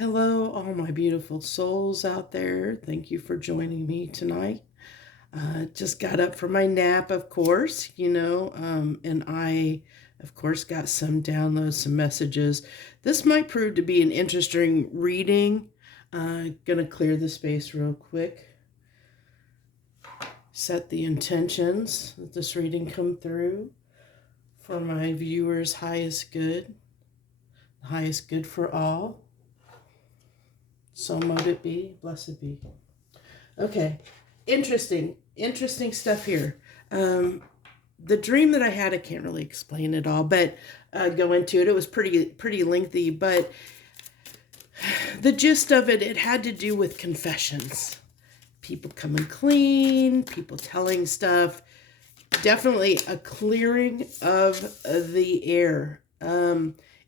Hello, all my beautiful souls out there. Thank you for joining me tonight. Just got up from my nap, of course, and I, of course, got some downloads, some messages. This might prove to be an interesting reading. Gonna clear the space real quick. Set the intentions that this reading come through for my viewers' highest good for all. So mote it be, blessed be. Okay, interesting stuff here. The dream that I had, I can't really explain it all, but go into it. It was pretty lengthy, but the gist of it had to do with confessions. People coming clean, people telling stuff. Definitely a clearing of the air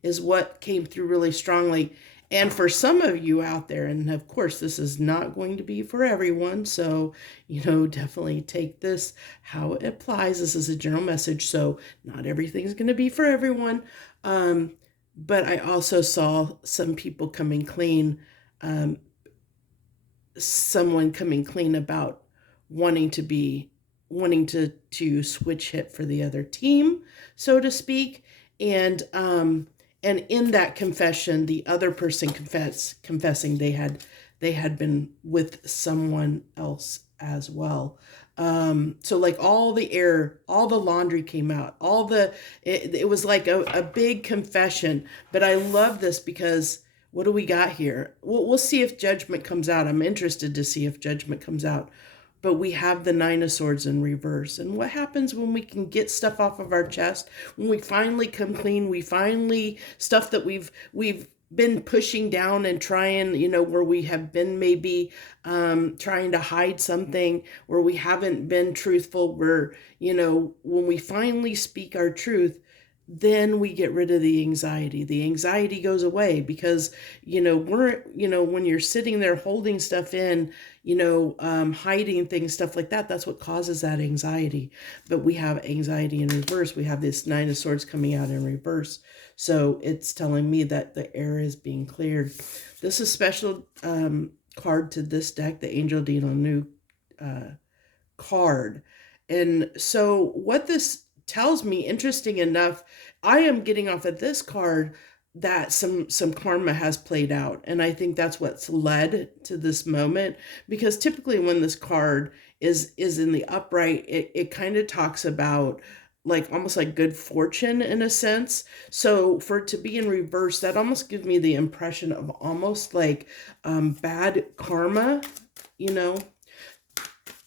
is what came through really strongly. And for some of you out there, and of course, this is not going to be for everyone. So, definitely take this how it applies. This is a general message. So not everything's going to be for everyone. But I also saw some people coming clean, someone coming clean about wanting to switch hit for the other team, so to speak. And in that confession, the other person confessing they had been with someone else as well. So like all the air, all the laundry came out, it was like a big confession. But I love this because what do we got here? We'll see if judgment comes out. I'm interested to see if judgment comes out. But we have the Nine of Swords in reverse. And what happens when we can get stuff off of our chest? When we finally come clean, we finally, stuff that we've been pushing down and trying, where we have been maybe trying to hide something, where we haven't been truthful, where, when we finally speak our truth, then we get rid of the anxiety. The anxiety goes away because, when you're sitting there holding stuff in, hiding things, stuff like that, that's what causes that anxiety. But we have anxiety in reverse. We have this Nine of Swords coming out in reverse. So it's telling me that the air is being cleared. This is special card to this deck, the Angel Dino card. And so what this tells me, interesting enough, I am getting off of this card that some karma has played out. And I think that's what's led to this moment, because typically when this card is in the upright, it kind of talks about like almost like good fortune in a sense. So for it to be in reverse, that almost gives me the impression of almost like bad karma,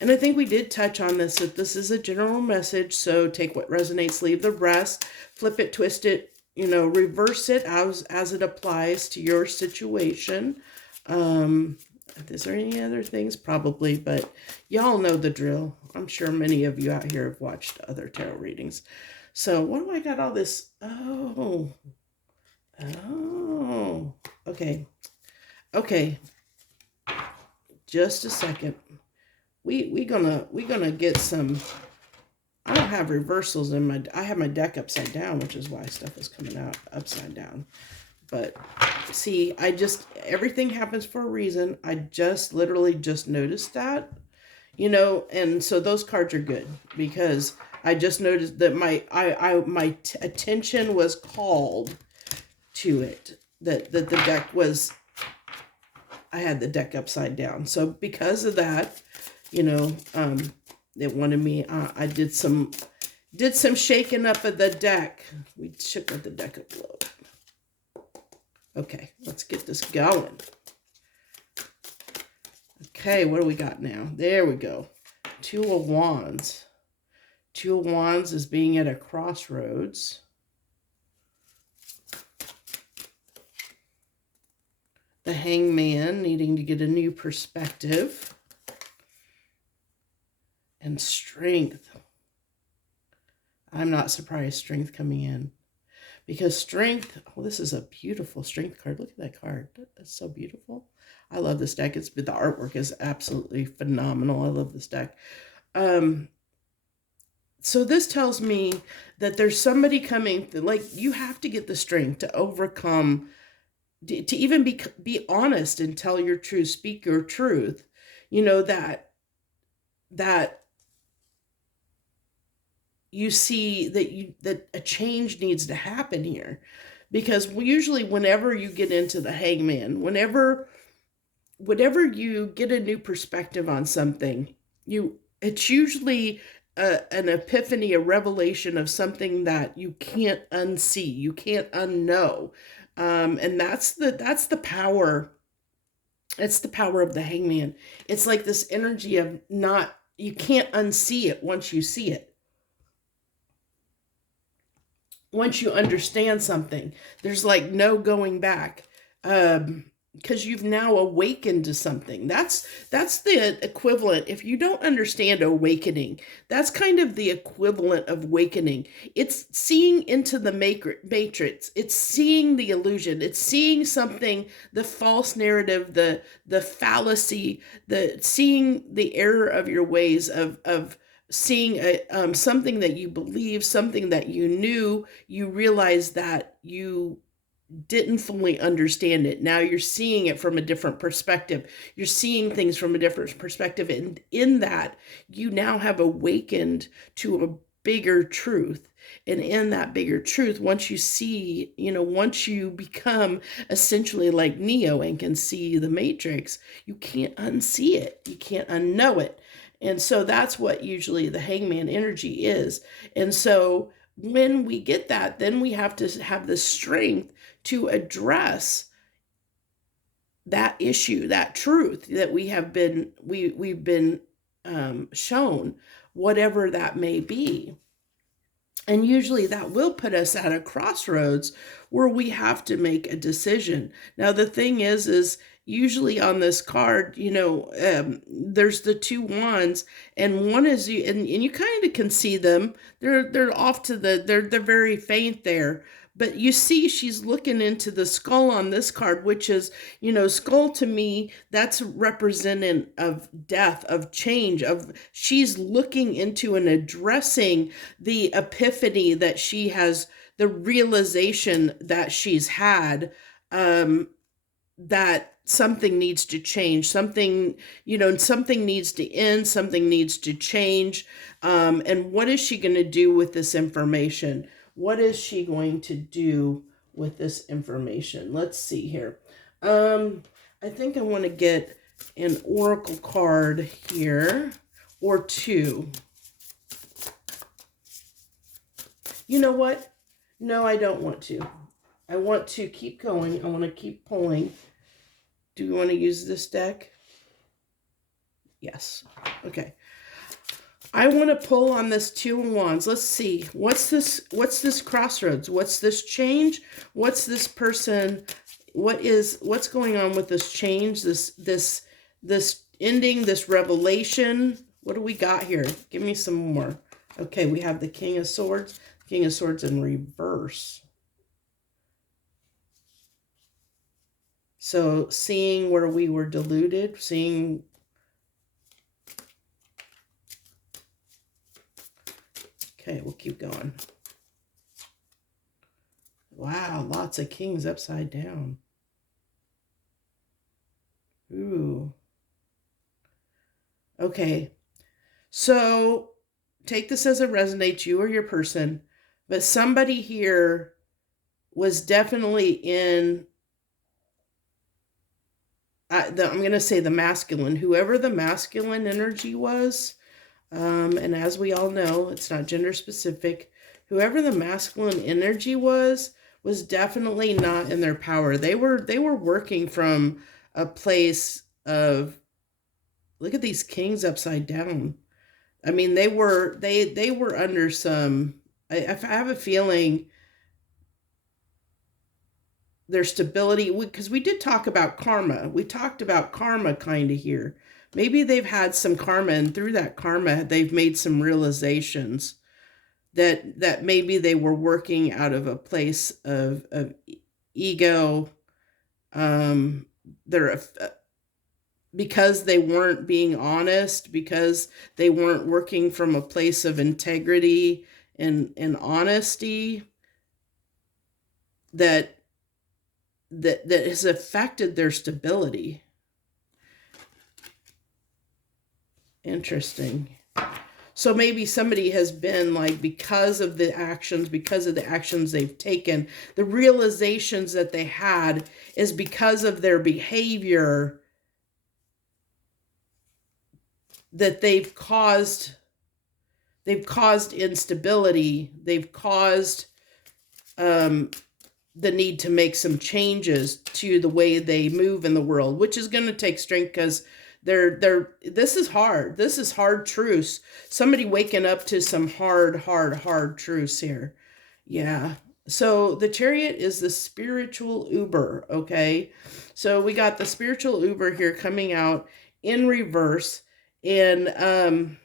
And I think we did touch on this, that this is a general message. So take what resonates, leave the rest, flip it, twist it, reverse it as it applies to your situation. Is there any other things? Probably, but y'all know the drill. I'm sure many of you out here have watched other tarot readings. So what do I got all this? Oh, okay. Just a second. We gonna get some. I don't have reversals in I have my deck upside down, which is why stuff is coming out upside down. But see, everything happens for a reason. I literally just noticed that, and so those cards are good because I just noticed that my attention was called to it, that the deck was, I had the deck upside down. So because of that, it wanted me, I did some shaking up of the deck. We shook up the deck up a little bit. Okay, let's get this going. Okay, what do we got now? There we go. Two of Wands. Two of Wands is being at a crossroads. The Hangman needing to get a new perspective. And Strength. I'm not surprised, Strength coming in. Because Strength, this is a beautiful Strength card. Look at that card. That's so beautiful. I love this deck. The artwork is absolutely phenomenal. I love this deck. So this tells me that there's somebody coming, like you have to get the strength to overcome to even be honest and tell your truth, speak your truth, you know, that you see that a change needs to happen here. Because usually whenever you get into the hangman, whenever you get a new perspective on something, it's usually an epiphany, a revelation of something that you can't unsee, you can't unknow. And that's the power. It's the power of the hangman. It's like this energy of not, you can't unsee it once you see it. Once you understand something, there's like no going back. Because you've now awakened to something. That's the equivalent. If you don't understand awakening, that's kind of the equivalent of awakening. It's seeing into the matrix. It's seeing the illusion. It's seeing something, the false narrative, the fallacy, the seeing the error of your ways, of seeing something that you believe, something that you knew, you realize that you didn't fully understand it. Now you're seeing it from a different perspective. You're seeing things from a different perspective. And in that, you now have awakened to a bigger truth. And in that bigger truth, once you see, once you become essentially like Neo and can see the matrix, you can't unsee it. You can't unknow it. And so that's what usually the hangman energy is. And so when we get that, then we have to have the strength to address that issue, that truth that we've been shown, whatever that may be. And usually that will put us at a crossroads where we have to make a decision. Now, the thing is usually on this card, there's the two wands, and one is you, and you kind of can see them. They're off to they're very faint there. But you see, she's looking into the skull on this card, which is, skull to me, that's representative of death, of change, of she's looking into and addressing the epiphany that she has, the realization that she's had, that something needs to change, something needs to end, something needs to change. And what is she going to do with this information? What is she going to do with this information? Let's see here. I think I want to get an oracle card here, or two. You know what? No, I don't want to. I want to keep going. I want to keep pulling. Do we want to use this deck? Yes. Okay. I want to pull on this Two of Wands. Let's see. What's this crossroads? What's this change? What's this person? What's going on with this change? This ending, this revelation. What do we got here? Give me some more. Okay, we have the King of Swords. King of Swords in reverse. So seeing where we were deluded, seeing... Okay, we'll keep going. Wow, lots of kings upside down. Ooh. Okay, so take this as it resonates, you or your person, but somebody here was definitely in, I'm going to say the masculine, whoever the masculine energy was. And as we all know, it's not gender specific. Whoever the masculine energy was definitely not in their power. They were working from a place of, look at these kings upside down. I mean, they were under some, I have a feeling their stability, because we did talk about karma. We talked about karma kind of here. Maybe they've had some karma, and through that karma, they've made some realizations that maybe they were working out of a place of ego. Because they weren't being honest, because they weren't working from a place of integrity and honesty, that that has affected their stability. Interesting. So maybe somebody has been like, because of the actions they've taken, the realizations that they had is because of their behavior that they've caused instability. They've caused the need to make some changes to the way they move in the world, which is going to take strength, because this is hard truths. Somebody waking up to some hard truths here. Yeah. So the Chariot is the spiritual Uber. Okay. So we got the spiritual Uber here coming out in reverse. And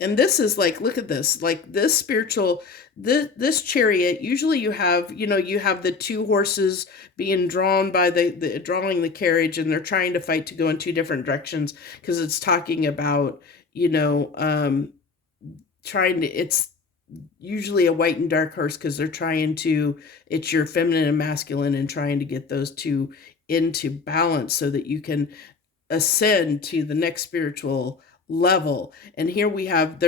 this is like, look at this, like this spiritual, this Chariot, usually you have the two horses being drawn by drawing the carriage, and they're trying to fight to go in two different directions, because it's talking about, it's usually a white and dark horse, because it's your feminine and masculine, and trying to get those two into balance so that you can ascend to the next spiritual level. And here we have,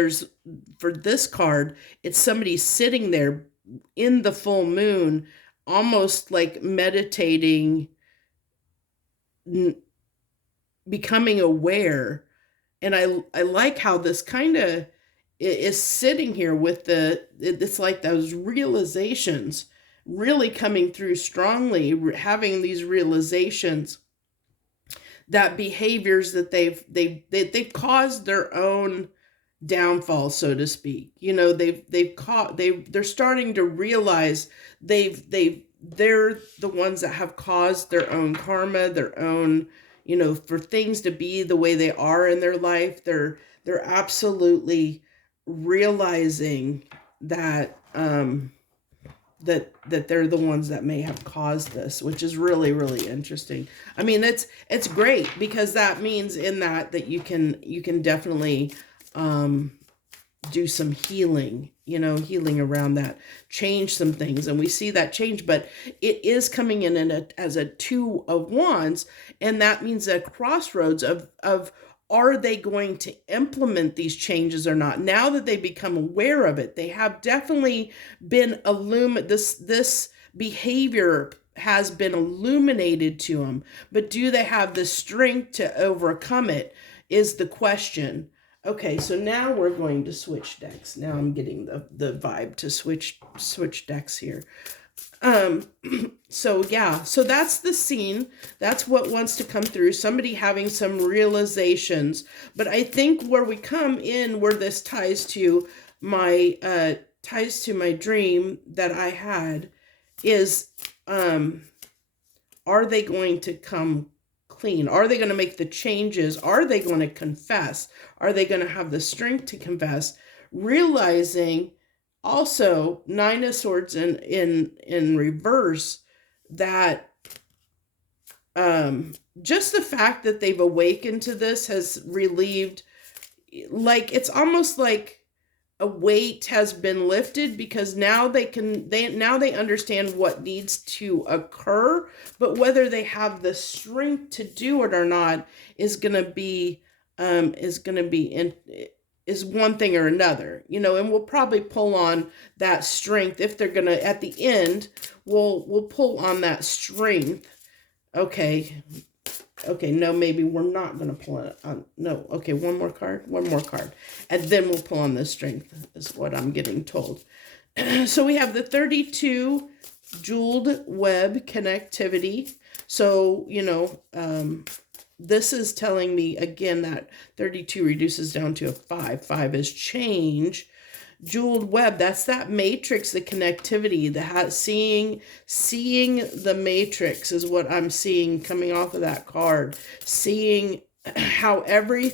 for this card, it's somebody sitting there in the full moon, almost like meditating, becoming aware. And I like how this kind of is sitting here with it's like those realizations really coming through strongly, having these realizations that behaviors that they've caused their own downfall, so to speak. They're starting to realize they're the ones that have caused their own karma, their own, for things to be the way they are in their life. They're absolutely realizing that that they're the ones that may have caused this, which is really, really interesting. I mean, it's great, because that means in that you can definitely do some healing, healing around that, change some things. And we see that change, but it is coming in as a 2 of Wands. And that means a crossroads of are they going to implement these changes or not? Now that they become aware of it, they have definitely been this behavior has been illuminated to them, but do they have the strength to overcome it is the question. Okay, so now we're going to switch decks. Now I'm getting the vibe to switch decks here. So yeah, so that's the scene. That's what wants to come through. Somebody having some realizations. But I think where we come in, where this ties to my dream that I had, is are they going to come clean? Are they going to make the changes? Are they going to confess? Are they going to have the strength to confess? Realizing also 9 of Swords in reverse, that just the fact that they've awakened to this has relieved, like it's almost like a weight has been lifted, because now they understand what needs to occur, but whether they have the strength to do it or not is going to be is one thing or another, and we'll probably pull on that strength if they're gonna, at the end, we'll pull on that strength. Okay, no, maybe we're not gonna pull it on, no, okay, one more card, and then we'll pull on the strength, is what I'm getting told. So we have the 32 jeweled web connectivity. So, this is telling me, again, that 32 reduces down to a 5. 5 is change. Jeweled web, that's that matrix, the connectivity, seeing the matrix is what I'm seeing coming off of that card. Seeing how every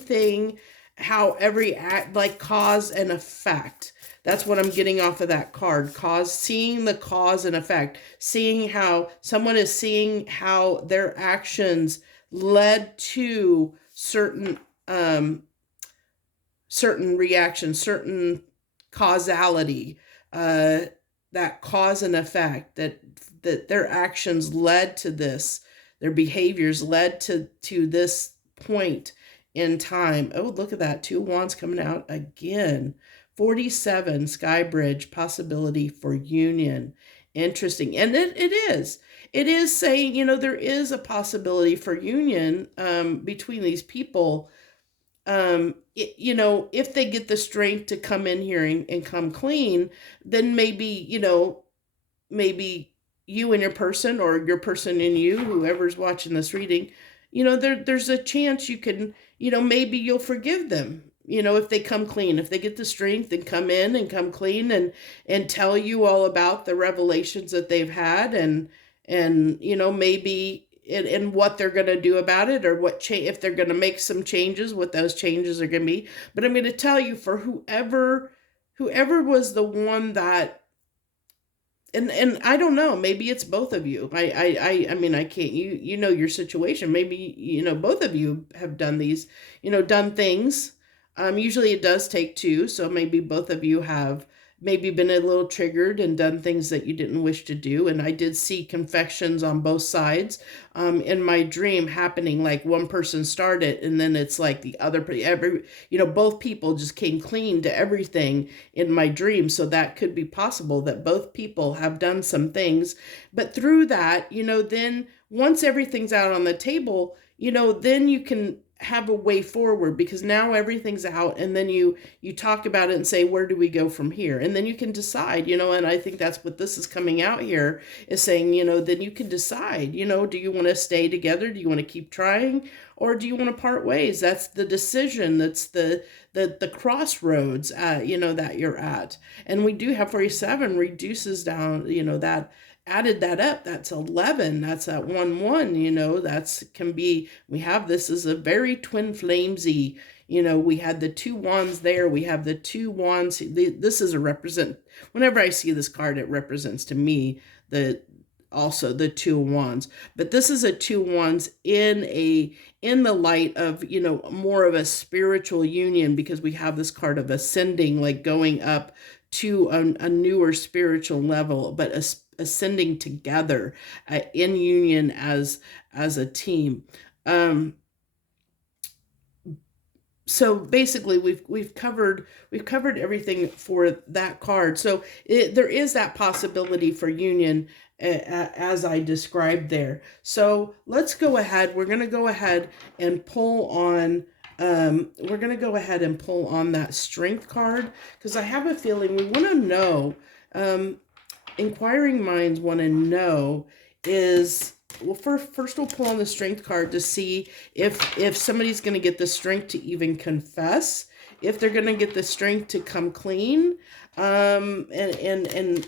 act, like cause and effect. That's what I'm getting off of that card. Seeing the cause and effect. Seeing how someone is seeing how their actions led to certain reactions, certain causality, that cause and effect, that that their actions led to this, their behaviors led to this point in time. Oh, look at that. 2 wands coming out again. 47, sky bridge, possibility for union. Interesting. And it is. It is saying, there is a possibility for union between these people. If they get the strength to come in here and come clean, then maybe, maybe you and your person, or your person and you, whoever's watching this reading, there's a chance you can, maybe you'll forgive them, if they come clean, if they get the strength and come in and come clean and tell you all about the revelations that they've had, and maybe and what they're going to do about it, or if they're going to make some changes, what those changes are going to be. But I'm going to tell you, for whoever was the one that, and I don't know, maybe it's both of you. I mean, I can't, you know your situation. Maybe, both of you have done these, done things. Usually it does take two. So maybe both of you have maybe been a little triggered and done things that you didn't wish to do. And I did see confessions on both sides in my dream happening. Like one person started, and then it's like the other, both people just came clean to everything in my dream. So that could be possible that both people have done some things. But through that, then once everything's out on the table, then you can have a way forward, because now everything's out, and then you talk about it and say, where do we go from here? And then you can decide, and I think that's what this is coming out here, is saying, then you can decide, do you want to stay together? Do you want to keep trying? Or do you want to part ways? That's the decision. That's the crossroads, that you're at. And we do have 47 reduces down, that added that up, that's 11, that's at 1-1, that's can be, we have this as a very twin flamesy, we had the 2 wands there, we have the 2 wands, this is whenever I see this card, it represents to me also the 2 wands, but this is a 2 wands in the light of, more of a spiritual union, because we have this card of ascending, like going up to a newer spiritual level, but ascending together in union as a team. So basically we've covered everything for that card. So there is that possibility for union as I described there. So let's go ahead. We're going to go ahead and pull on that strength card, because I have a feeling we want to know, inquiring minds want to know is, well, first we'll pull on the strength card to see if somebody's going to get the strength to even confess, if they're going to get the strength to come clean, and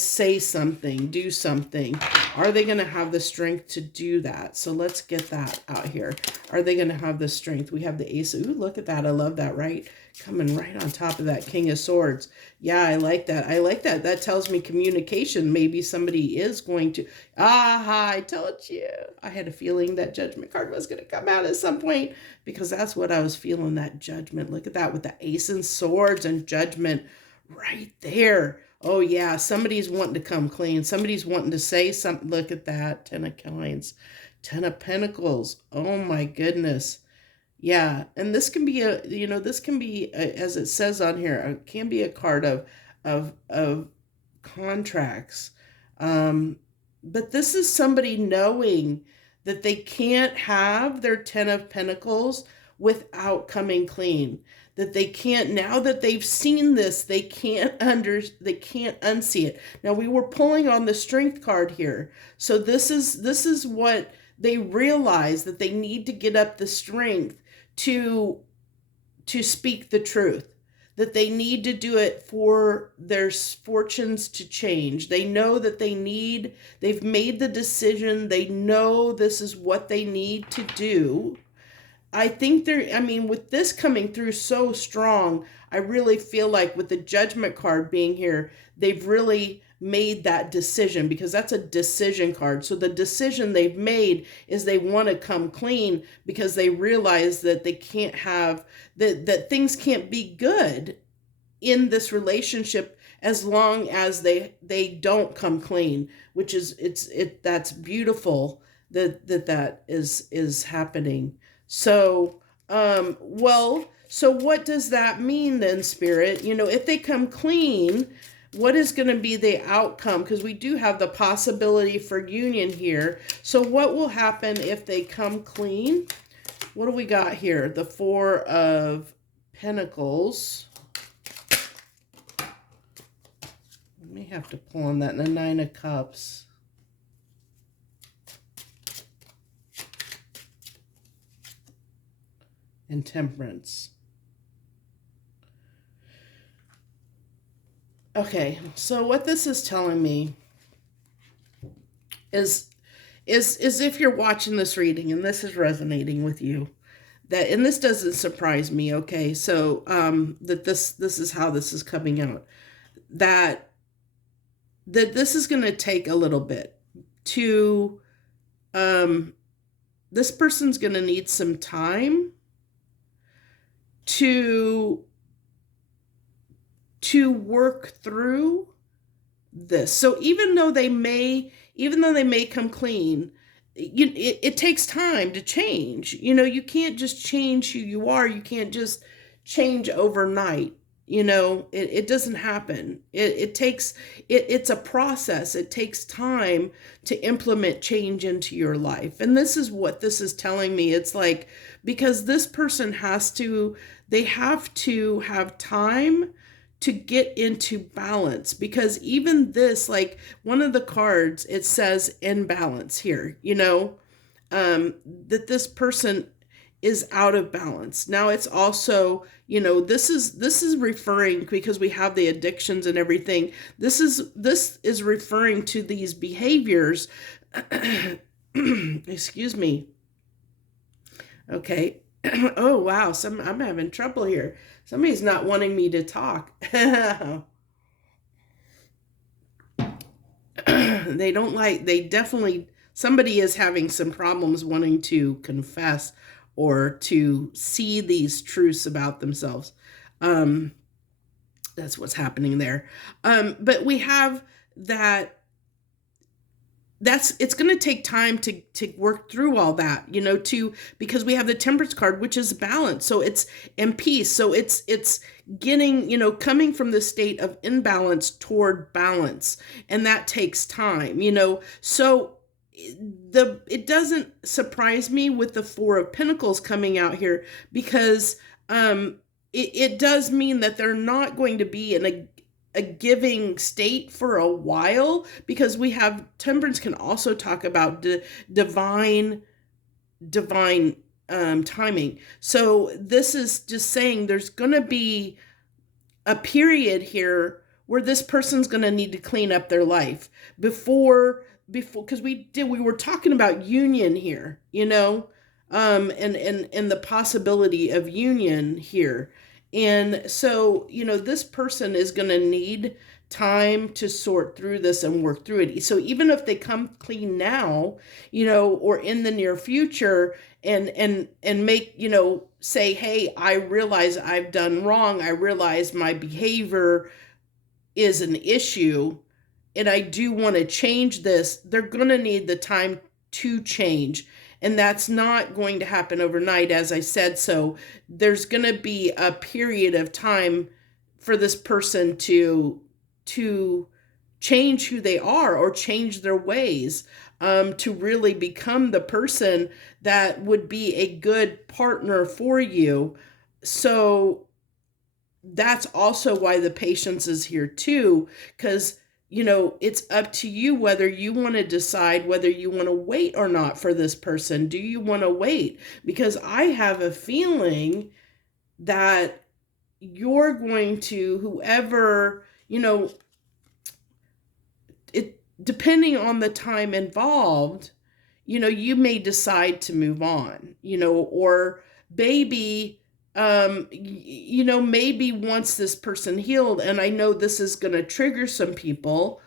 say something, do something. Are they going to have the strength to do that? So let's get that out here. Are they going to have the strength? We have the Ace. Ooh, look at that. I love that, right? Coming right on top of that King of Swords. Yeah, I like that. I like that. That tells me communication. Maybe somebody is going to, I told you. I had a feeling that Judgment card was going to come out at some point, because that's what I was feeling, that Judgment. Look at that with the Ace and Swords and Judgment right there. Oh, yeah, somebody's wanting to come clean. Somebody's wanting to say something. Look at that, 10 of Coins, 10 of Pentacles. Oh, my goodness. Yeah, and this can be as it says on here, it can be a card of contracts. But this is somebody knowing that they can't have their 10 of Pentacles without coming clean. That they can't, now that they've seen this, they can't unsee it. Now we were pulling on the strength card here. So this is what they realize, that they need to get up the strength to speak the truth. That they need to do it for their fortunes to change. They know that they've made the decision. They know this is what they need to do. I think with this coming through so strong, I really feel like with the Judgment card being here, they've really made that decision, because that's a decision card. So the decision they've made is they want to come clean, because they realize that they can't have, that things can't be good in this relationship as long as they don't come clean, which is that's beautiful that is happening. So so what does that mean then, Spirit? If they come clean, what is going to be the outcome? Because we do have the possibility for union here. So what will happen if they come clean? What do we got here? The Four of Pentacles. I may have to pull on that. And the Nine of Cups. And Temperance. Okay, so what this is telling me is if you're watching this reading and this is resonating with you, and this doesn't surprise me, okay? So that this is how this is coming out. That this is going to take a little bit to this person's going to need some time to work through this. So even though they may come clean, it takes time to change. You can't just change who you are. You can't just change overnight. It doesn't happen. It's a process. It takes time to implement change into your life. And this is what this is telling me. It's like, because this person they have to have time to get into balance, because even this, like one of the cards, it says imbalance here, that this person is out of balance. Now it's also, this is referring, because we have the addictions and everything. This is referring to these behaviors. Excuse me. Okay. Oh, wow. I'm having trouble here. Somebody's not wanting me to talk. Somebody is having some problems wanting to confess or to see these truths about themselves. That's what's happening there. But we have that. It's going to take time to work through all that, because we have the Temperance card, which is balance. So it's in peace. So it's getting, coming from the state of imbalance toward balance. And that takes time, so it doesn't surprise me with the Four of Pentacles coming out here, because it does mean that they're not going to be in a giving state for a while, because we have Temperance can also talk about divine timing. So this is just saying there's going to be a period here where this person's going to need to clean up their life before, because we were talking about union here, and the possibility of union here. And so, this person is going to need time to sort through this and work through it. So even if they come clean now, or in the near future, and make, say, hey, I realize I've done wrong. I realize my behavior is an issue, and I do want to change this. They're going to need the time to change. And that's not going to happen overnight, as I said. So there's going to be a period of time for this person to change who they are, or change their ways, to really become the person that would be a good partner for you. So that's also why the patience is here too, because it's up to you whether you want to decide whether you want to wait or not for this person. Do you want to wait? Because I have a feeling that you're going to, whoever, it, depending on the time involved, you may decide to move on, or maybe, maybe once this person healed, and I know this is going to trigger some people,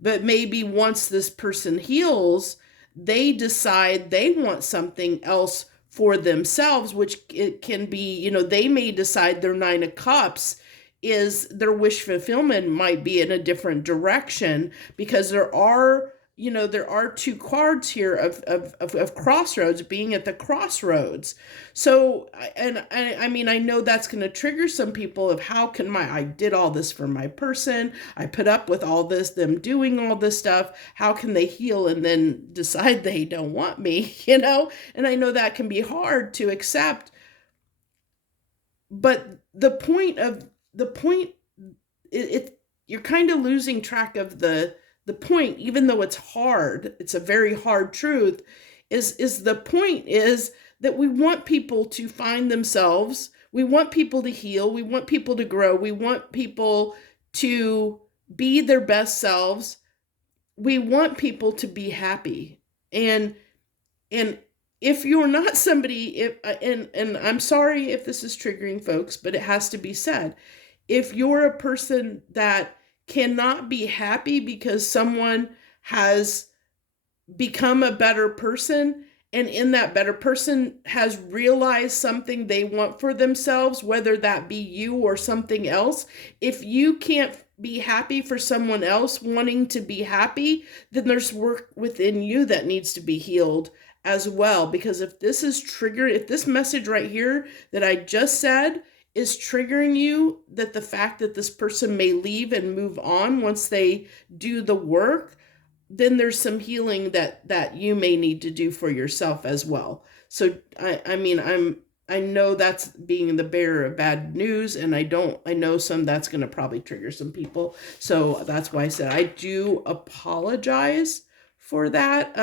but maybe once this person heals, they decide they want something else for themselves, which it can be, they may decide their Nine of Cups is their wish fulfillment might be in a different direction, because there are, there are two cards here of crossroads, being at the crossroads. So, and I mean, I know that's going to trigger some people of how can I did all this for my person. I put up with all this, them doing all this stuff. How can they heal and then decide they don't want me, And I know that can be hard to accept. But the point, you're kind of losing track of the point, even though it's hard. It's a very hard truth. Is the point is that we want people to find themselves. We want people to heal. We want people to grow. We want people to be their best selves. We want people to be happy. And if you're not somebody, and I'm sorry if this is triggering folks, but it has to be said. If you're a person that cannot be happy because someone has become a better person, and in that better person has realized something they want for themselves, whether that be you or something else, if you can't be happy for someone else wanting to be happy, then there's work within you that needs to be healed as well. Because if this is triggered, if this message right here that I just said is triggering you, that the fact that this person may leave and move on once they do the work, then there's some healing that you may need to do for yourself as well. So I know that's being the bearer of bad news, and I know that's going to probably trigger some people. So that's why I said I do apologize for that.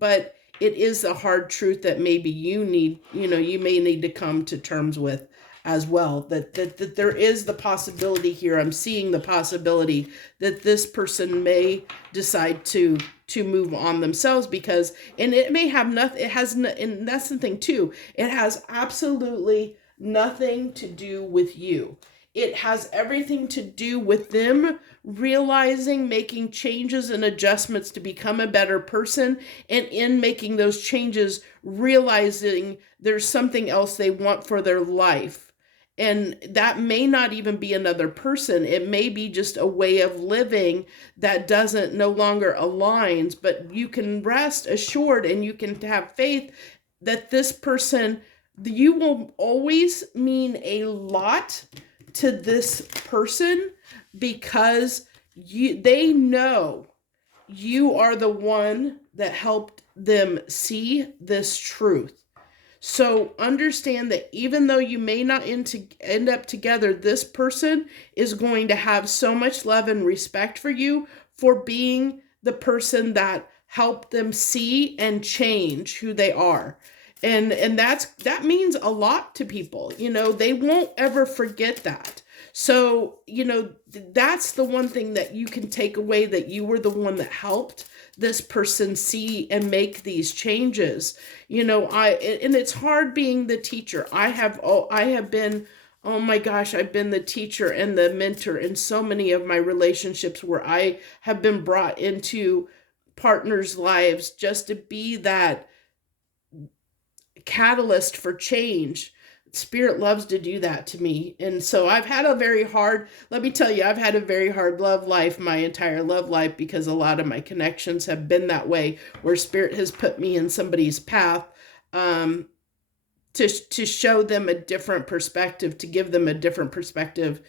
But it is a hard truth that maybe you may need to come to terms with as well, that there is the possibility here. I'm seeing the possibility that this person may decide to move on themselves, because, and it may have nothing, and that's the thing too, it has absolutely nothing to do with you. It has everything to do with them realizing, making changes and adjustments to become a better person, and in making those changes, realizing there's something else they want for their life. And that may not even be another person. It may be just a way of living that no longer aligns, but you can rest assured and you can have faith that this person, you will always mean a lot to this person, because they know you are the one that helped them see this truth. So understand that even though you may not end up together, this person is going to have so much love and respect for you for being the person that helped them see and change who they are. And that means a lot to people. They won't ever forget that. So, that's the one thing that you can take away, that you were the one that helped this person see and make these changes. And it's hard being the teacher. I've been the teacher and the mentor in so many of my relationships, where I have been brought into partners' lives just to be that catalyst for change. Spirit loves to do that to me. And so I've had a very hard love life, my entire love life, because a lot of my connections have been that way, where Spirit has put me in somebody's path to show them a different perspective, to give them a different perspective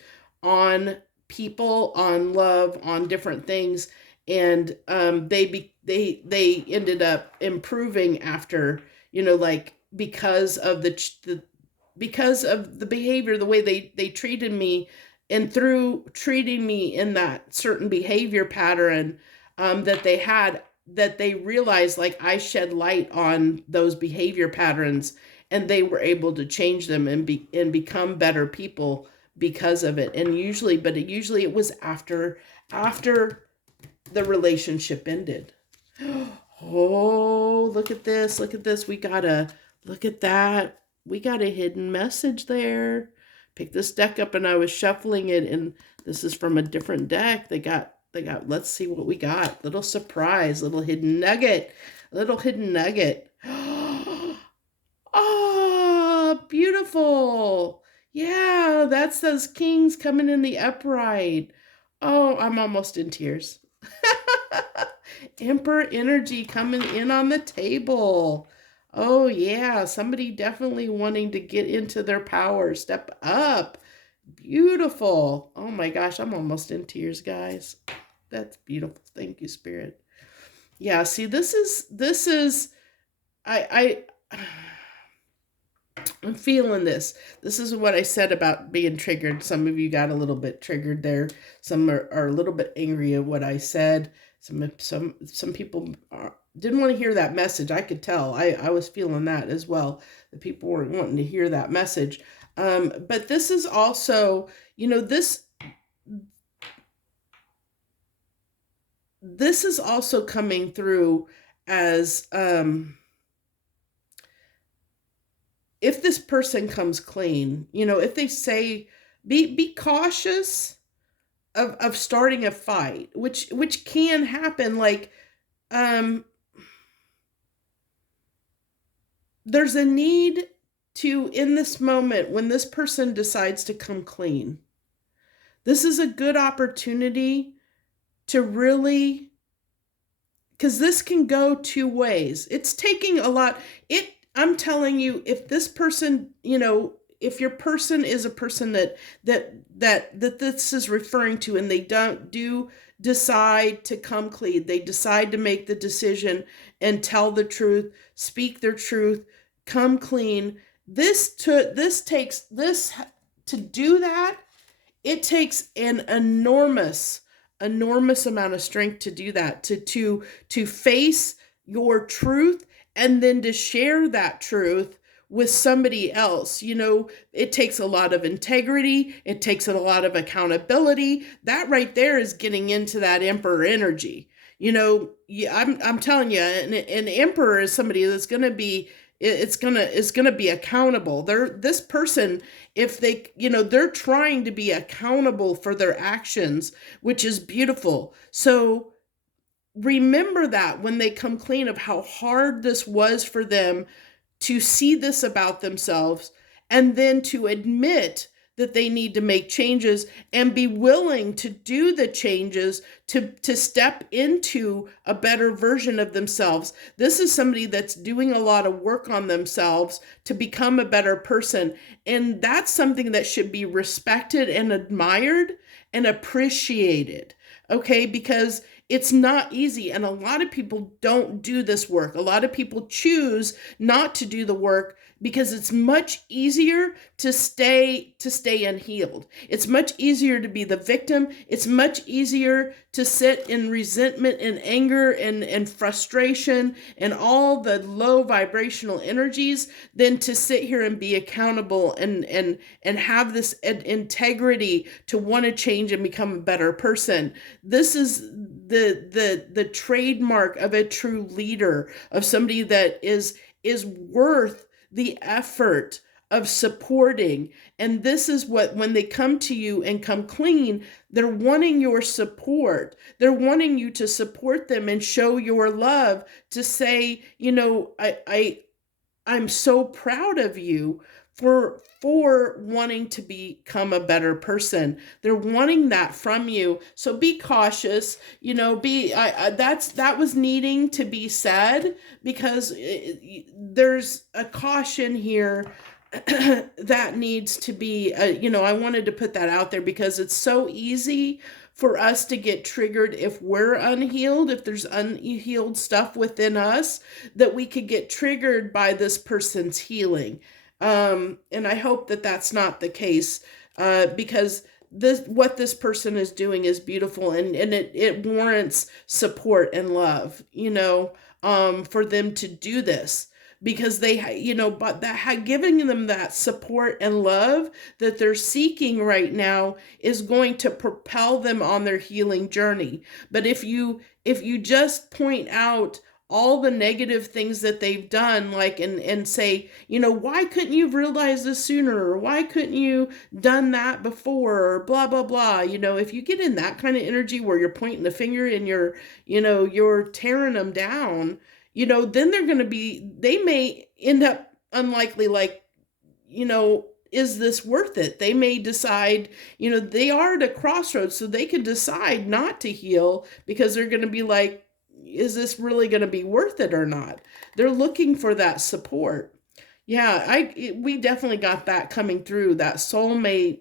on people, on love, on different things. And they ended up improving after, because of the behavior, the way they treated me, and through treating me in that certain behavior pattern that they had, that they realized, like, I shed light on those behavior patterns, and they were able to change them and become better people because of it. And usually it was after the relationship ended. Oh, look at this. Look at this. Look at that. We got a hidden message there. Picked this deck up and I was shuffling it, and this is from a different deck. They got, let's see what we got. Little surprise, little hidden nugget. Oh, beautiful. Yeah, that's those kings coming in the upright. Oh, I'm almost in tears. Emperor energy coming in on the table. Oh, yeah, somebody definitely wanting to get into their power, step up. Beautiful. Oh my gosh, I'm almost in tears, guys. That's beautiful. Thank you, Spirit. Yeah, see, this is I I'm feeling this. This is what I said about being triggered. Some of you got a little bit triggered there. Some are a little bit angry at what I said. Some people didn't want to hear that message. I could tell. I was feeling that as well. The people weren't wanting to hear that message. But this is also, this is also coming through as if this person comes clean, if they say, be cautious of starting a fight, which can happen. Like, um there's a need to, in this moment when this person decides to come clean, this is a good opportunity to really, because this can go two ways. It's taking a lot. I'm telling you, if this person, if your person is a person that this is referring to, and they do decide to come clean, they decide to make the decision and tell the truth, speak their truth, come clean. This takes this to do that. It takes an enormous amount of strength to do that, to face your truth, and then to share that truth with somebody else. It takes a lot of integrity, it takes a lot of accountability. That right there is getting into that emperor energy. Yeah, I'm telling you, an emperor is somebody that's going to be, it's gonna be accountable. This person, if they're trying to be accountable for their actions, which is beautiful. So remember that when they come clean of how hard this was for them to see this about themselves, and then to admit that they need to make changes and be willing to do the changes to step into a better version of themselves. This is somebody that's doing a lot of work on themselves to become a better person. And that's something that should be respected and admired and appreciated. Okay, because it's not easy, and a lot of people don't do this work. A lot of people choose not to do the work because it's much easier to stay unhealed. It's much easier to be the victim. It's much easier to sit in resentment and anger and frustration and all the low vibrational energies than to sit here and be accountable and have this integrity to want to change and become a better person. This is the trademark of a true leader, of somebody that is worth the effort of supporting. And this is what, when they come to you and come clean, they're wanting your support. They're wanting you to support them and show your love, to say, I'm so proud of you for wanting to become a better person. They're wanting that from you. So be cautious, that was needing to be said, because there's a caution here that needs to be, I wanted to put that out there, because it's so easy for us to get triggered if we're unhealed, if there's unhealed stuff within us, that we could get triggered by this person's healing. And I hope that that's not the case, because what this person is doing is beautiful, and it warrants support and love, for them to do this, because they, but that giving them that support and love that they're seeking right now is going to propel them on their healing journey. But if you just point out all the negative things that they've done, like, and say, why couldn't you have realized this sooner, or why couldn't you done that before, or blah blah blah, if you get in that kind of energy where you're pointing the finger and you're tearing them down, then they may end up unlikely, like, is this worth it? They may decide, they are at a crossroads, so they could decide not to heal because they're going to be like, is this really going to be worth it or not? They're looking for that support. Yeah, we definitely got that coming through, that soulmate.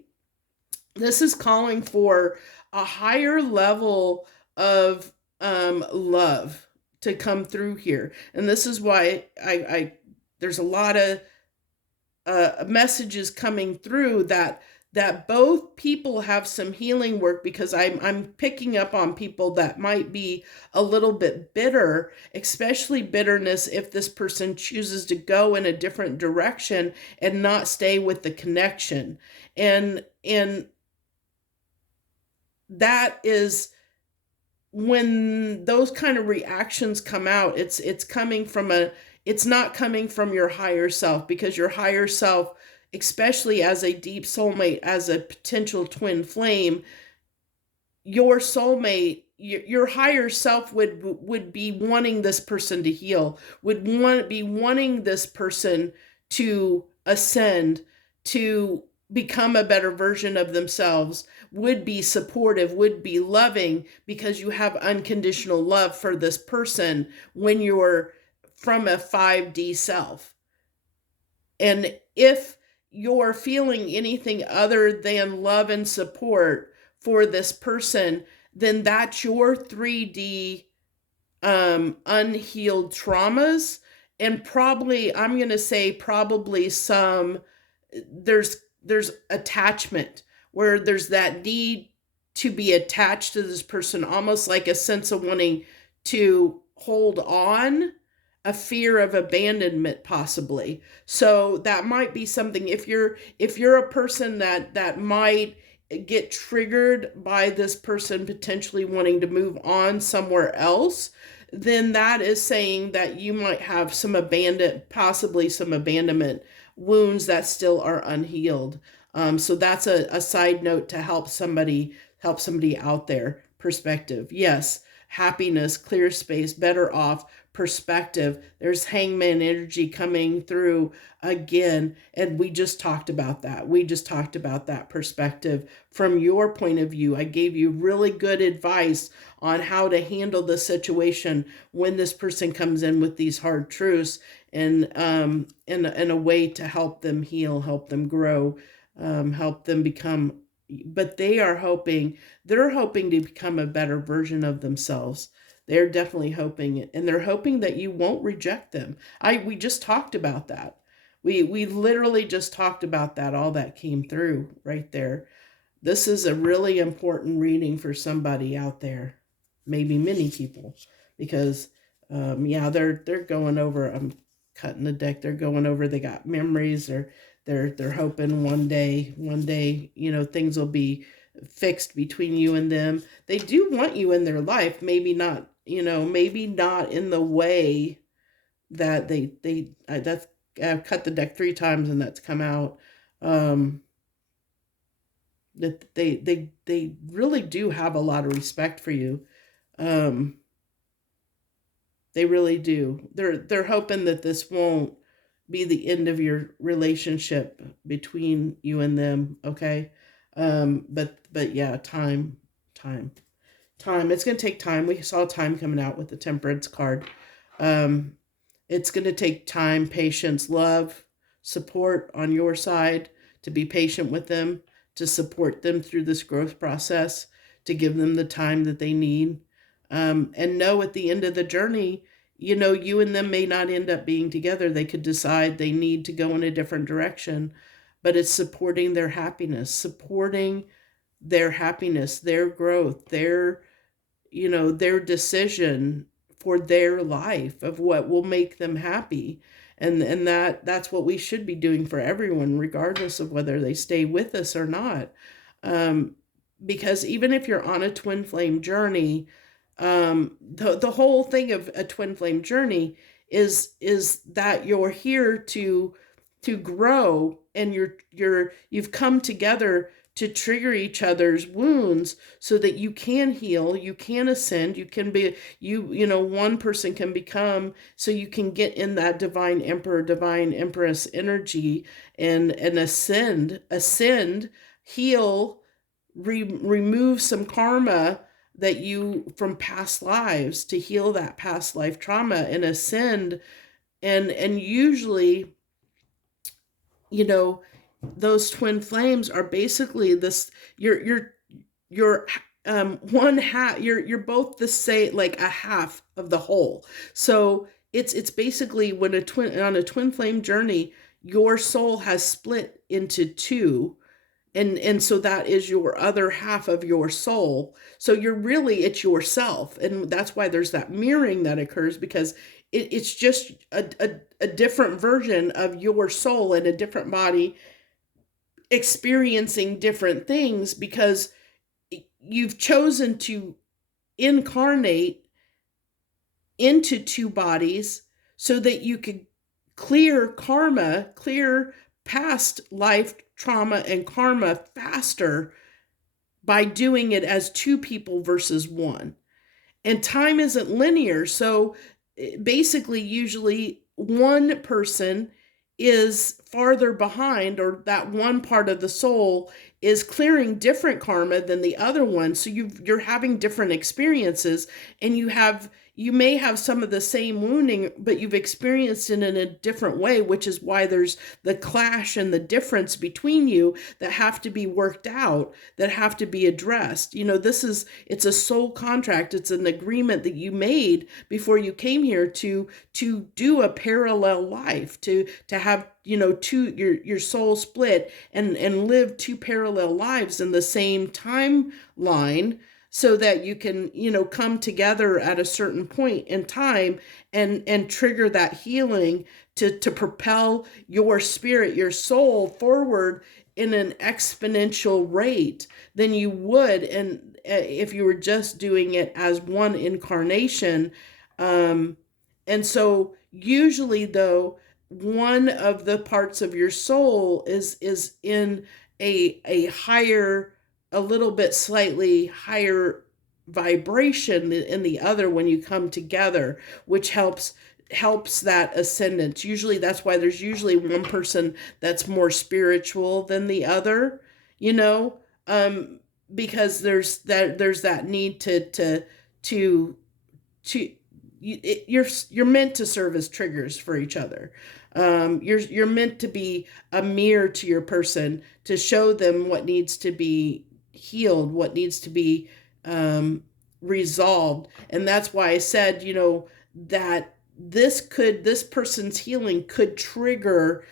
This is calling for a higher level of love to come through here. And this is why I there's a lot of messages coming through that both people have some healing work, because I'm picking up on people that might be a little bit bitter, especially bitterness if this person chooses to go in a different direction and not stay with the connection. And that is when those kind of reactions come out, it's not coming from your higher self, because your higher self, especially as a deep soulmate, as a potential twin flame, your soulmate, your higher self would be wanting this person to heal, would be wanting this person to ascend, to become a better version of themselves, would be supportive, would be loving, because you have unconditional love for this person when you're from a 5D self. And if you're feeling anything other than love and support for this person, then that's your 3D unhealed traumas. And probably, I'm going to say probably there's attachment, where there's that need to be attached to this person, almost like a sense of wanting to hold on, a fear of abandonment possibly. So that might be something, if you're a person that might get triggered by this person potentially wanting to move on somewhere else, then that is saying that you might have possibly some abandonment wounds that still are unhealed. So that's a side note to help somebody out there. Perspective, yes. Happiness, clear space, better off, perspective. There's hangman energy coming through again. And we just talked about that. We just talked about that perspective from your point of view. I gave you really good advice on how to handle the situation when this person comes in with these hard truths, and in a way to help them heal, help them grow, help them become. But they're hoping to become a better version of themselves. They're definitely hoping, and they're hoping that you won't reject them. We just talked about that. We literally just talked about that. All that came through right there. This is a really important reading for somebody out there, maybe many people, because they're going over. I'm cutting the deck. They're going over. They got memories, or they're hoping one day, things will be fixed between you and them. They do want you in their life, maybe not in the way that I've cut the deck 3 times and that's come out. That they really do have a lot of respect for you. They really do. They're hoping that this won't be the end of your relationship between you and them, okay? But yeah, time. It's going to take time. We saw time coming out with the Temperance card. It's going to take time, patience, love, support on your side, to be patient with them, to support them through this growth process, to give them the time that they need. And know at the end of the journey, you and them may not end up being together. They could decide they need to go in a different direction, but it's supporting their happiness, their growth, their decision for their life of what will make them happy. And that's what we should be doing for everyone, regardless of whether they stay with us or not. Because even if you're on a twin flame journey, the whole thing of a twin flame journey is that you're here to grow, and you've come together to trigger each other's wounds so that you can heal, you can ascend, you can be, you know, one person can become, so you can get in that divine emperor, divine empress energy and ascend, heal, remove some karma that you from past lives to heal that past life trauma and ascend. And usually, you know, those twin flames are basically this, you're one half, you're both the same, like a half of the whole. So it's basically when on a twin flame journey, your soul has split into two, and so that is your other half of your soul. So it's yourself, and that's why there's that mirroring that occurs, because it's just a different version of your soul in a different body experiencing different things, because you've chosen to incarnate into two bodies so that you could clear karma, clear past life trauma and karma faster by doing it as two people versus one. And time isn't linear. So basically, usually one person is farther behind, or that one part of the soul is clearing different karma than the other one. So you're having different experiences, and you may have some of the same wounding, but you've experienced it in a different way, which is why there's the clash and the difference between you that have to be worked out, that have to be addressed. You know, it's a soul contract. It's an agreement that you made before you came here to do a parallel life, to have, you know, your soul split and live two parallel lives in the same timeline, so that you can, you know, come together at a certain point in time and trigger that healing to propel your spirit, your soul forward in an exponential rate than you would, and if you were just doing it as one incarnation. And so usually, though, one of the parts of your soul is in a higher, a little bit slightly higher vibration in the other when you come together, which helps that ascendance. Usually that's why there's usually one person that's more spiritual than the other, you know, because there's that need to you're meant to serve as triggers for each other. You're meant to be a mirror to your person, to show them what needs to be healed, what needs to be resolved. And that's why I said, you know, that this person's healing could trigger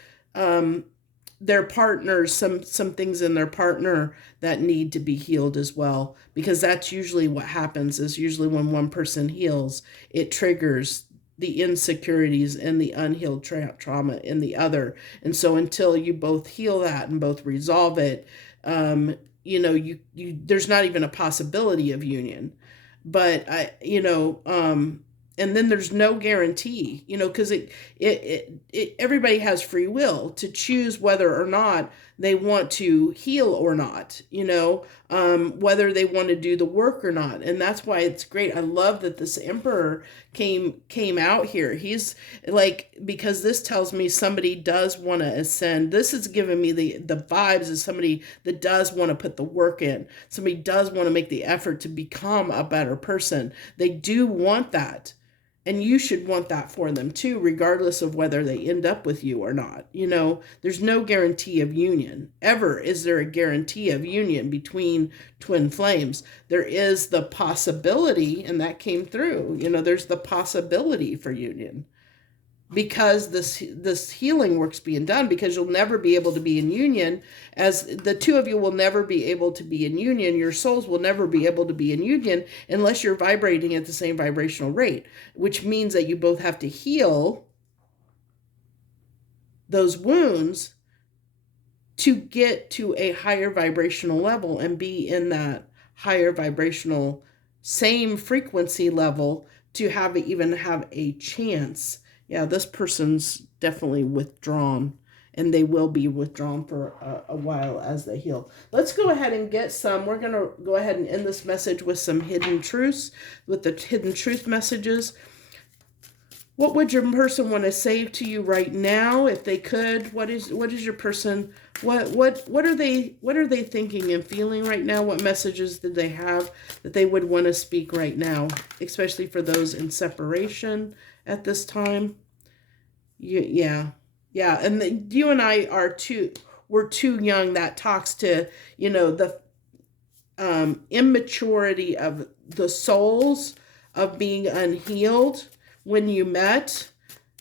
their partners, some things in their partner that need to be healed as well, because that's usually what happens. Is usually when one person heals, it triggers the insecurities and the unhealed trauma in the other. And so until you both heal that and both resolve it, you know, you there's not even a possibility of union. But and then there's no guarantee, you know, because everybody has free will to choose whether or not they want to heal or not, you know, whether they want to do the work or not. And that's why it's great. I love that this emperor came out here. He's like, because this tells me somebody does want to ascend. This is giving me the vibes of somebody that does want to put the work in. Somebody does want to make the effort to become a better person. They do want that. And you should want that for them too, regardless of whether they end up with you or not. You know, there's no guarantee of union. Ever is there a guarantee of union between twin flames? There is the possibility, and that came through. You know, there's the possibility for union, because this healing work's being done, because you'll never be able to be in union, as the two of you will never be able to be in union. Your souls will never be able to be in union unless you're vibrating at the same vibrational rate, which means that you both have to heal those wounds to get to a higher vibrational level and be in that higher vibrational same frequency level to even have a chance. Yeah, this person's definitely withdrawn. and they will be withdrawn for a while as they heal. Let's go ahead and get some. We're going to go ahead and end this message with some hidden truths, with the hidden truth messages. What would your person want to say to you right now if they could? What is your person, what are they thinking and feeling right now? What messages did they have that they would want to speak right now, especially for those in separation at this time? Yeah. And you and I we're too young. That talks to, the immaturity of the souls of being unhealed when you met,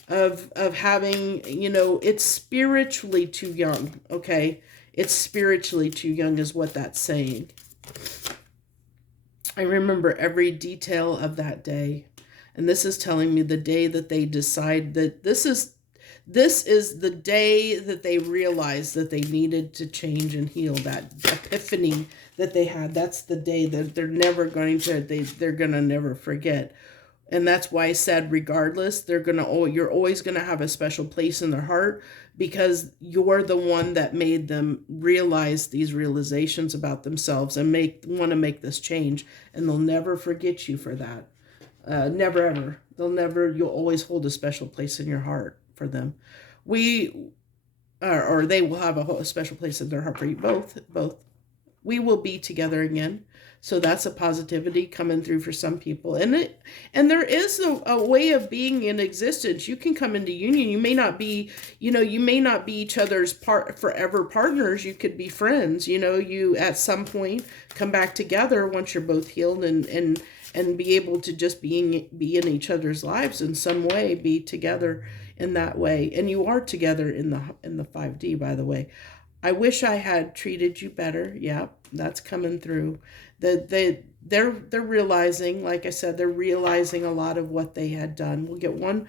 of having, it's spiritually too young. Okay, it's spiritually too young is what that's saying. I remember every detail of that day, and this is telling me the day that they decide that this is the day that they realized that they needed to change and heal. That epiphany that they had, that's the day that they're gonna never forget. And that's why I said, regardless, you're always gonna have a special place in their heart, because you're the one that made them realize these realizations about themselves and want to make this change. And they'll never forget you for that. Never ever. You'll always hold a special place in your heart for them. Or they will have a special place in their heart for you both. We will be together again. So that's a positivity coming through for some people. And there is a way of being in existence. You can come into union. You may not be each other's forever partners. You could be friends. You at some point come back together once you're both healed and be able to just be in each other's lives in some way, be together in that way. And you are together in the 5D, by the way. I wish I had treated you better. Yeah, that's coming through. They're realizing, like I said, they're realizing a lot of what they had done. We'll get one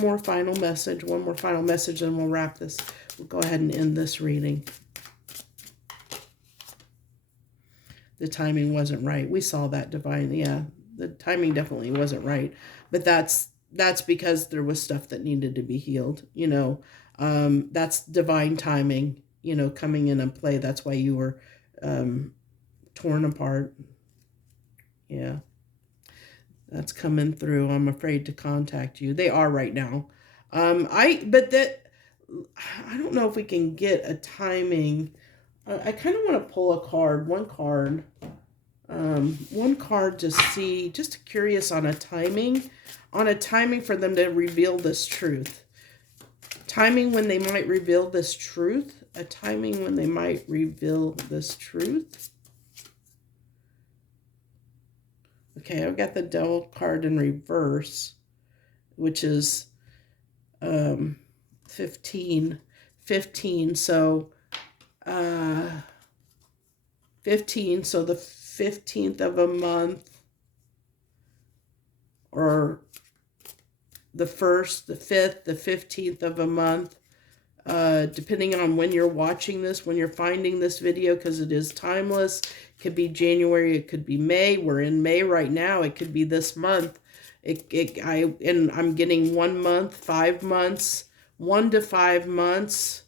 more final message, and we'll wrap this. We'll go ahead and end this reading. The timing wasn't right. We saw that, divine. Yeah, the timing definitely wasn't right. But that's because there was stuff that needed to be healed. That's divine timing, coming in and play. That's why you were torn apart. Yeah, that's coming through. I'm afraid to contact you. They are right now. I don't know if we can get a timing. I kind of want to pull one card to see, just curious on a timing for them to reveal this truth. Timing when they might reveal this truth. A timing when they might reveal this truth. Okay, I've got the Devil card in reverse, which is 15. 15, so 15, so the 15th of a month, or the 1st, the 5th, the 15th of a month, depending on when you're watching this, when you're finding this video, because it is timeless. It could be January, it could be May. We're in May right now. It could be this month. I'm getting 1 month, 5 months, 1 to 5 months.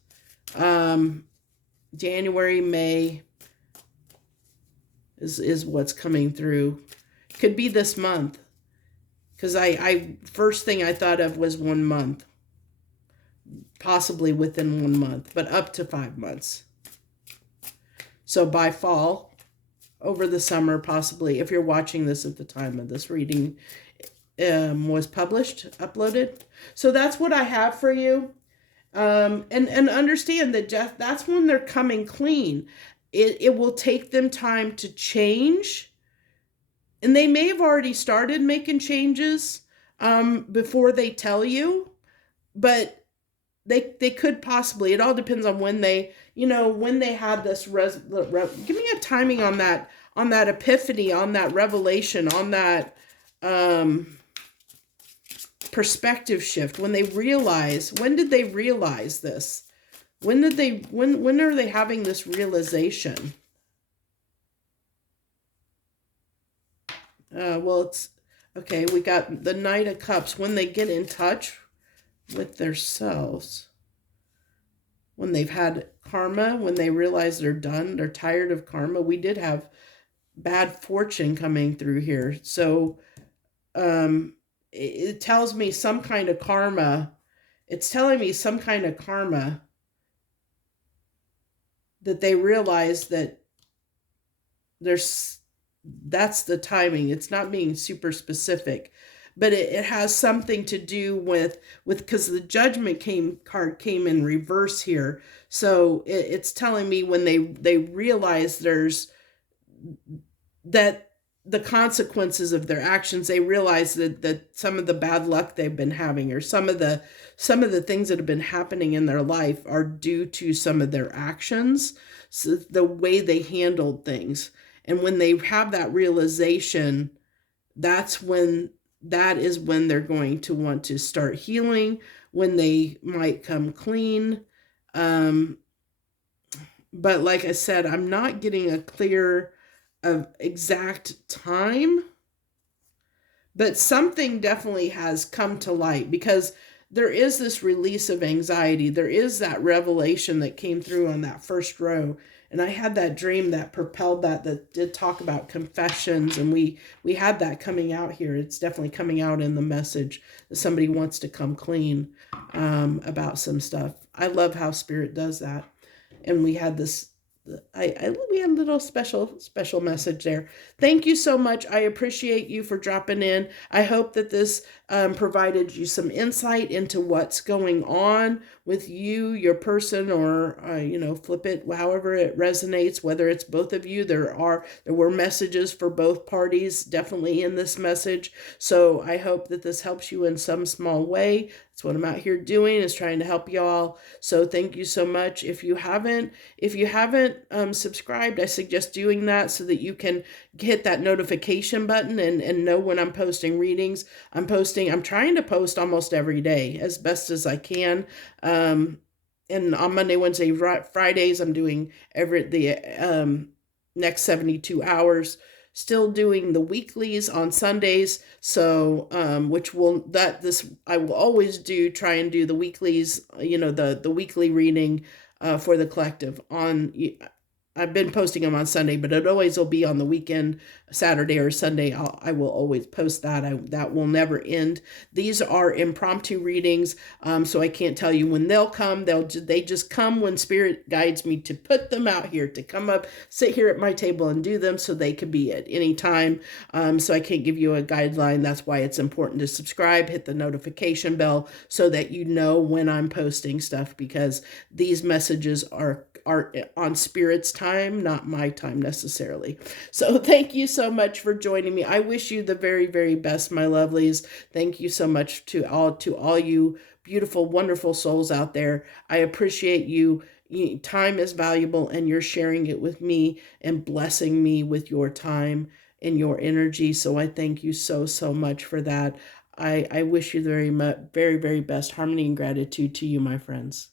January, May is what's coming through. Could be this month, because I first thing I thought of was 1 month, possibly within 1 month, but up to 5 months. So by fall, over the summer, possibly, if you're watching this at the time of this reading was uploaded. So that's what I have for you. And understand that that's when they're coming clean. It will take them time to change, and they may have already started making changes before they tell you, but they could possibly. It all depends on when they had this give me a timing on that epiphany, on that revelation, on that perspective shift. When did they realize this? When are they having this realization? Well, it's okay. We got the Knight of Cups. When they get in touch with themselves. when they've had karma, when they realize they're done, they're tired of karma. We did have bad fortune coming through here. So it tells me some kind of karma. It's telling me some kind of karma that they realize that there's that's the timing. It's not being super specific, but it has something to do with because the judgment card came in reverse here. So it's telling me when they realize there's that the consequences of their actions, they realize that some of the bad luck they've been having, or some of the things that have been happening in their life, are due to some of their actions, so the way they handled things. And when they have that realization, that is when they're going to want to start healing, when they might come clean. But like I said, I'm not getting a clear of exact time, but something definitely has come to light, because there is this release of anxiety. There is that revelation that came through on that first row. And I had that dream that propelled that did talk about confessions. And we had that coming out here. It's definitely coming out in the message that somebody wants to come clean about some stuff. I love how Spirit does that. And we had this, we had a little special message there. Thank you so much. I appreciate you for dropping in. I hope that this provided you some insight into what's going on with you, your person, or flip it however it resonates. Whether it's both of you, there were messages for both parties definitely in this message. So I hope that this helps you in some small way. That's what I'm out here doing, is trying to help y'all. So thank you so much. If you haven't subscribed, I suggest doing that so that you can hit that notification button and know when I'm posting readings. I'm trying to post almost every day as best as I can. And on Monday, Wednesday, Fridays, I'm doing the next 72 hours. Still doing the weeklies on Sundays. So, I will always try and do the weeklies, the weekly reading for the collective on. I've been posting them on Sunday, but it always will be on the weekend, Saturday or Sunday. I will always post that. That will never end. These are impromptu readings, so I can't tell you when they'll come. They just come when Spirit guides me to put them out here, to come up, sit here at my table and do them, so they could be at any time. So I can't give you a guideline. That's why it's important to subscribe, hit the notification bell, so that you know when I'm posting stuff, because these messages are on Spirit's time, not my time necessarily. So thank you so much for joining me. I wish you the very, very best, my lovelies. Thank you so much to all you beautiful, wonderful souls out there. I appreciate you. Time is valuable, and you're sharing it with me and blessing me with your time and your energy. So I thank you so, so much for that. I wish you the very, very, very best harmony and gratitude to you, my friends.